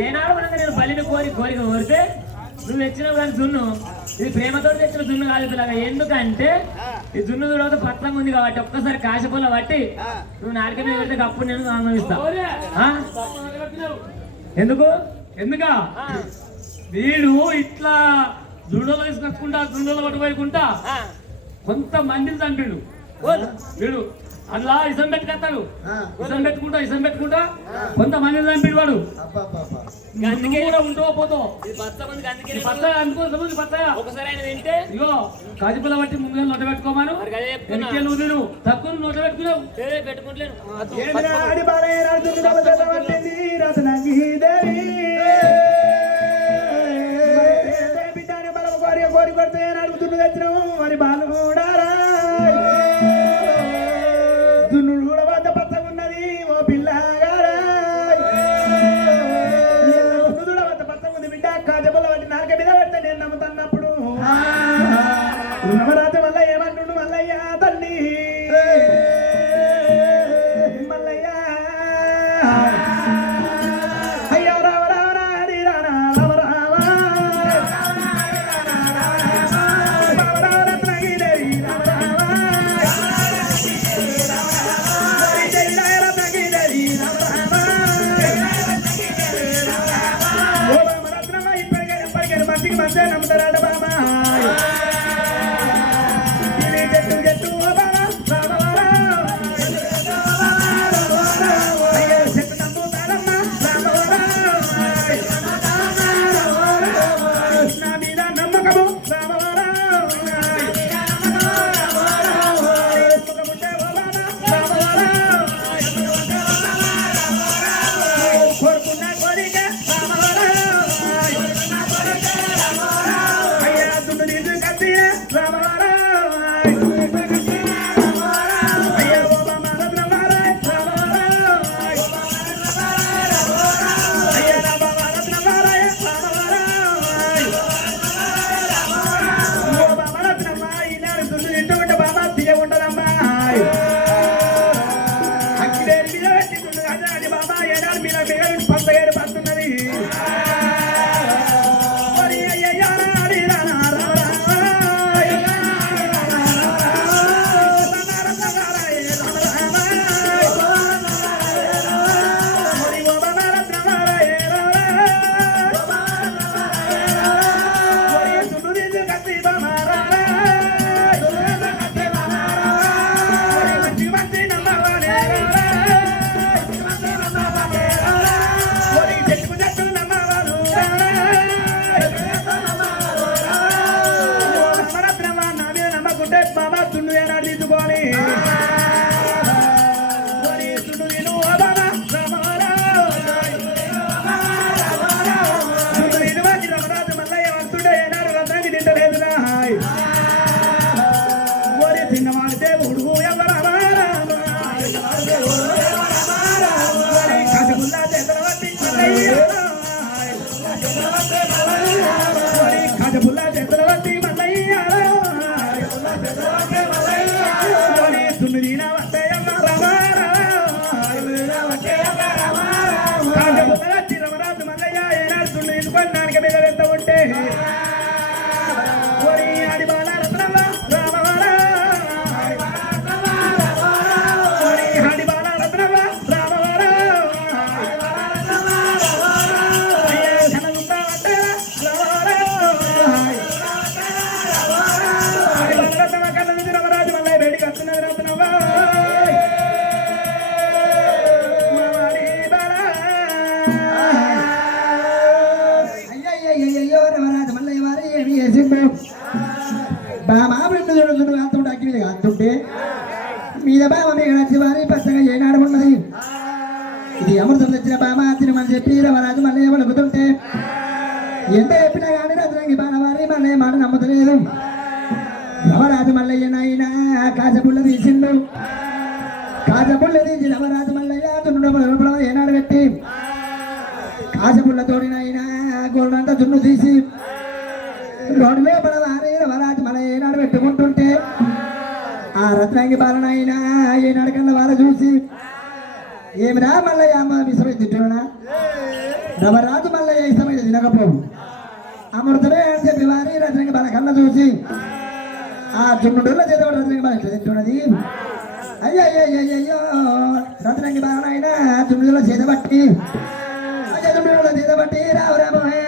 ఏనాడు మనకు నేను బలిని కోరిక కోరితే నువ్వు తెచ్చిన కానీ జున్ను ఇది ప్రేమతో తెచ్చిన జున్ను కాదు. ఎందుకంటే ఈ జున్ను తర్వాత పత్రం ఉంది కాబట్టి ఒక్కసారి కాశపూల పట్టి నువ్వు నాలుక మీద పెడితే అప్పుడు నేను ఆనందిస్తా. ఎందుకా వీడు ఇట్లా జుండలో తీసుకొచ్చుకుంటా జుండలో పట్టుకోకుండా కొంతమందిని చంపిడు వీడు. అలా ఇసం పెట్టుకొస్తాడు ఇసం పెట్టుకుంటా కొంతమంది చంపిడు వాడు. అందుకే కూడా ఉంటూ పోతావు ఒకసారి ఆయన తింటే ఇగో కాజీపుల్ల బట్టి ముందు నోట పెట్టుకోమాను నువ్వు తక్కువ నోట పెట్టుకున్నావు పెట్టుకుంటలేను. కోరి కొడితే అడుగుతున్న తెచ్చినావు మరి బాలు కూడా దున్నుడు కూడా వద్ద పచ్చగా ఉన్నది ఓ పిల్లగాడా వద్ద పచ్చగా ఉంది బిడ్డ కాజపల్ల వాటి నాలుక మీద పెడితే నేను నమ్ముతున్నప్పుడు నవరాత్రి వల్ల ఏమంటుండు మల్లయ్య తల్లి మల్లయ్య అయ్యో రావ రావ రాడి రానా మంచి నమ్ముతారాడ బాబా గట్టు గట్టు చెట్టు నమ్ముతారమ్మా నా మీద నమ్మకము కోరుకున్న కోరిక తుమ్మిదీనా వట్టయ్యమ్మ రమరాజు మల్లయ్య ఏనాడు తుమ్మి తీసుకొని దానికి మీద వెళ్తూ ఉంటే ఆడి బాల రత్నమ్మ రామవారా ఆడి బాల రత్నమ్మ రామవారా రమరాజు మల్లయ్య బయటికి వస్తున్నది రత్నమ్మ బామా రెండు చూడు కాంతుంటే అగ్గి మీద కాంతుంటే మీద బామ మీద నచ్చి వారి పచ్చగా ఏనాడు ఉన్నది ఇది అమృతం తెచ్చిన బామ తినమని చెప్పి రమరాజు మళ్ళీ పలుకుతుంటే ఎంత చెప్పినా కానీ రత్నంగి బాలవారి మళ్ళీ మాట నమ్ముతలేదు రమరాజు మల్లయ్య నాయన కాజపుల్ల తీసిండు కాజపుల్ల తీసి రమరాజు మల్లయ్య దున్నుడు ఏనాడు పెట్టి కాజపుల్ల తోడినైనా గోడంతా దున్ను తీసి రోడ్డులో పడవారి రమరాజు మన ఏనాడు పెట్టుకుంటుంటే ఆ రత్నాంగి బాలనైనా ఏనాడు కన్నా వాళ్ళ చూసి ఏమిరా మల్లయ్య అమ్మ విషమై తింటున్నా రమరాజు మల్లయ్య ఇష్టమైతే తినకపోవు అమృతమే అని చెప్పి వారి రత్నాంగి బాల కన్నా చూసి ఆ దున్నుడులో చేతవాడు రత్నాంగి బాల ఇట్లా తింటున్నది అయ్యో రత్నాంగి బాలనైనా దున్నుడులో చేతబట్టి దున్నుడులో చేతబట్టి రావు రాబోయే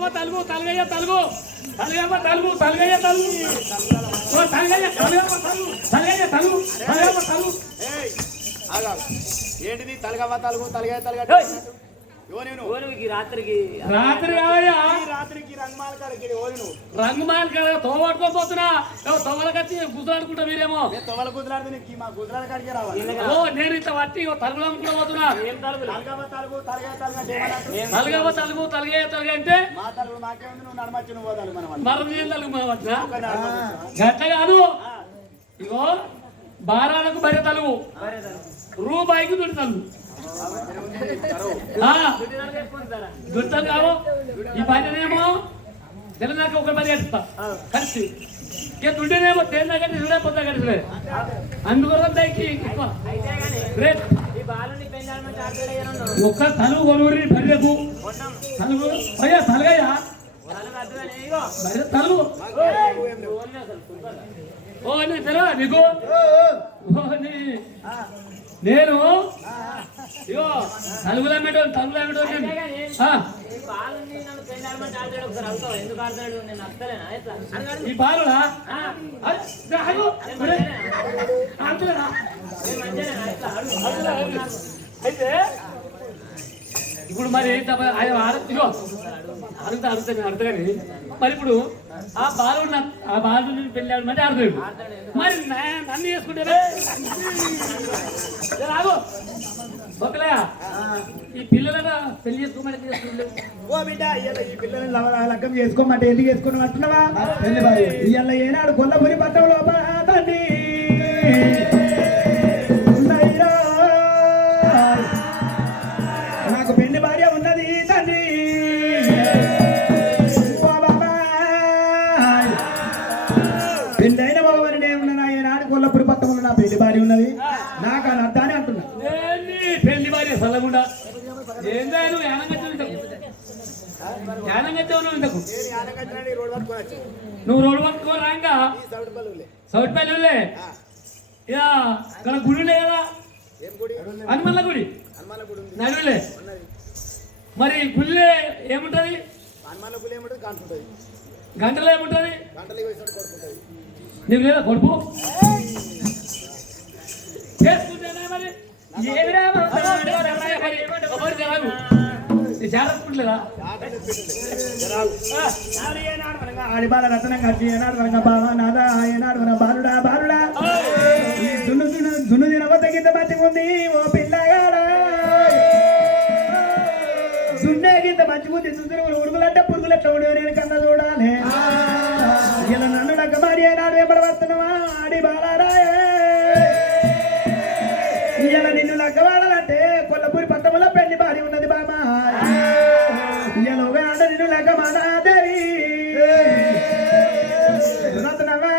తలగమ్మ తలుగు తలగయ్య తలుగు తలగమ్మ తలుగు తలగయ్య తలుగు తలగయ్య తలగమ్మ తలుగు తలగయ్య తలుగు తలగమ్మ తలుగు. ఏంటిది తలగమ్మ తలుగు తలగయ్య తలగ రాత్రికి రాత్రి కాదయ్యా రాత్రికి రంగమాల కాడికి ఓడి నువ్వు రంగుమాల కాడ తోబట్టుకోపోతున్నా తొగలకచ్చి గుజరాడుకుంటా మీరేమో తొగల కుదిరాడు నీకు మా కుదిరాడ కాడికి రావాలి ఓ నేను ఇట్లా పట్టి తలుగులు అమ్ముకుంటా పోతున్నా. తలగమ్మ తలుగు తలగయ్య తలగ తలగమ్మ తలుగు తలగయ్య తలగ అంటే మా తలుగు మాకేముంది నువ్వు నడమచ్చి నువ్వు పోదాలి మనం మరం ఏం తలుగు మన వచ్చిన గట్ట కాదు. ఇగో బారాలకు బర్రె తలుగు రూపాయికి దుడి తలుగు దుడ్తలు కావు. ఈ పనినేమో తెలంగాణ ఒక పని కట్టిస్తా కలిసి ఇక దుడ్డేనేమో తేలినా కట్టి చూడే పొద్దా కట్టి అందుకోసం దానికి ఎక్కువ రేట్ ఒక్క తలుగు కొనుగోలు బర్రెకు తలుగు అయ్యా తలగయ్యా బర్రె తలుగు ఓ నీ తెలవా నీకు ఓ నీ నేను ఇగో తలుగులమ్మేటో ఈ బాలుడా అయితే ఇప్పుడు మరి ఇగో అడుగుతా కానీ మరి ఇప్పుడు ఆ బాలు పెళ్ళి ఆడమంటే ఆడతాడు మరి నన్ను చేసుకుంటే రాదు ఒకలే ఈ పిల్లలట పెళ్లి చేసుకోమని చేసుకుంటారు. ఓ బిడ్డ ఇయ్యాల ఈ పిల్లల్ని లగ్గం చేసుకోమంటే ఎందుకు చేసుకుని అంటున్నావా ఇవాళ ఏనాడు కొల్లపురి పట్టణంలో తండ్రి నాకు పెళ్లి భార్య ఉన్నది తండ్రి పెళ్ళైన భగవాని నేనున్నా ఏనాడు కొల్లపురి పట్టణంలో నా పెళ్లి భార్య ఉన్నది నాకు అని అర్థాన్ని అంటున్నా పెళ్లి భార్య సల్లగుండా ఏందా నువ్వు యానంగచ్చావు ఇంతకు నువ్వు రోడ్డు పట్టుకో రాంగా సౌట్పల్లి ఇక ఇక్కడ గుడి లేదా హనుమల్ల గుడి నడువులే మరి గుళ్ళే ఏముంటది గంటలో ఏముంటది నీకు లేదా కొడుపు చేసుకుంటేనే మరి జాగ్రత్తలేదా ఆడిబాల రతనం కట్టి ఏనాడు వరంగా బావ నాదా ఏనాడు వర బాలుడా బాలుడా దున్ను దినవత కింద మంచిగా ఉంది ఓ పిల్లగాడా దున్నే కింద మంచిగా ఉంది ఉడుగులంటే పురుగులెట్లా ఉండే నేను కన్నా చూడాలి ఇలా నన్ను నగ్గ మరి ఏనాడు వెంబడి వస్తున్నావా ఆడి బాలారాయే ఇలా నిన్ను లగ్గవాడాలంటే కొల్లపూరి పట్టణంలో పెళ్లి భారీ ఉన్నది బామా ఇయలోగా ఆడ నిన్ను లగ్గ మాదాదేవి రత్నవా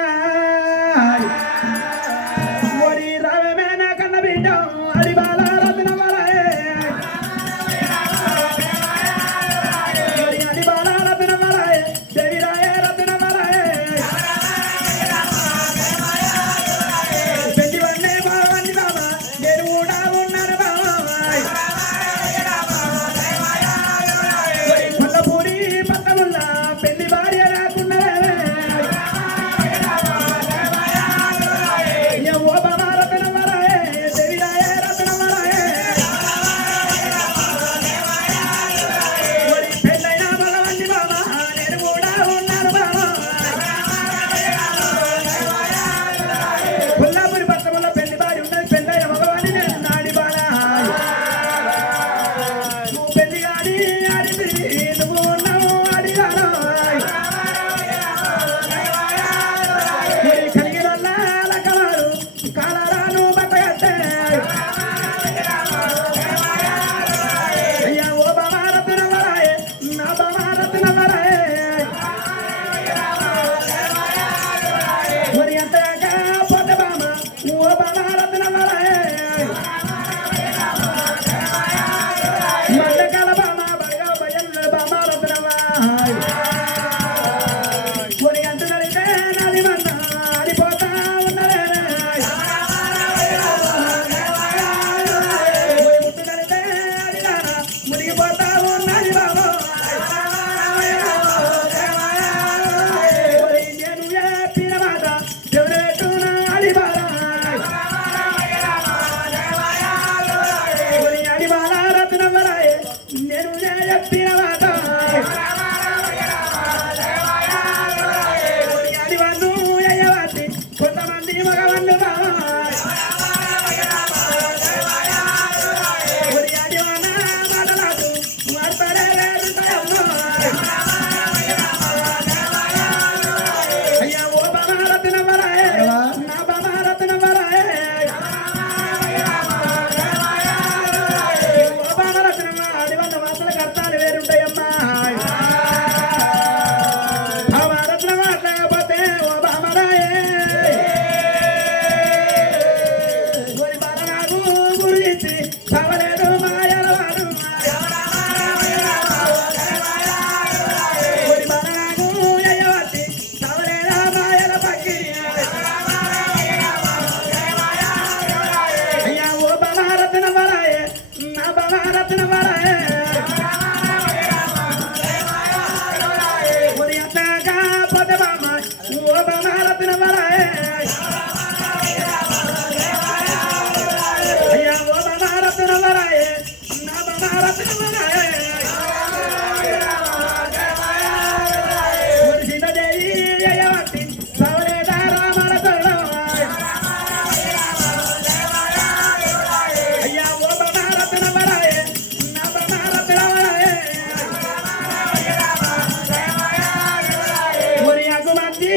ఓడి రావమే నా కన్న బిడ్డ అడి బాల రత్నవరాయే అడి బాల రత్నవరాయే దేవిరాయే రత్నవరాయే పెళ్లి వన్నే బావని బామా నేను కూడా ఉన్నాను బావాయ్ కొల్లపూరి పట్టణంలో పెళ్లి భార్య రాకున్నదే ఓ బాబా రత్నవరాయే దేవిరాయే రత్నవరాయే పెళ్ళైన భగవంతి బాబా నేను కూడా ఉన్నాను బాబా కొల్లాపురి పట్టణంలో పెళ్లి భార్య ఉన్నది పెళ్ళైన భగవాన్ని నేను నాడి బాలా నువ్వు పెళ్లి ఆడి ఆడిది నువ్వు ఉన్నావు ఆడిగాను కలిగిన లక్కవారు కాలరాను బట్టగట్టే అయ్యా ఓ బాబా రత్నవరాయే నా బాబా రత్నవరాయే మరి అంతగా పోతే బామ ఓ బాబా రత్నవరాయే మండకాల బామ బయగా బయలు బామ రత్నవాయ్ కొన్ని అంటున్నదైతే నాది మన్న ఆడిపోతా ఉన్నదే ముట్టుకడితే అది మునిగిపోతా ఉన్నది బాబో బామారత్న వరాయే అయ్యా ఓ బామారత్న వరాయే నా బామారత్న వరాయే సీతాదేవి జయవతి సవలేదా రామల తోడు అయ్యా ఓ బామారత్న వరాయే నా బామారత్న వరాయే ఒరి అగుమతి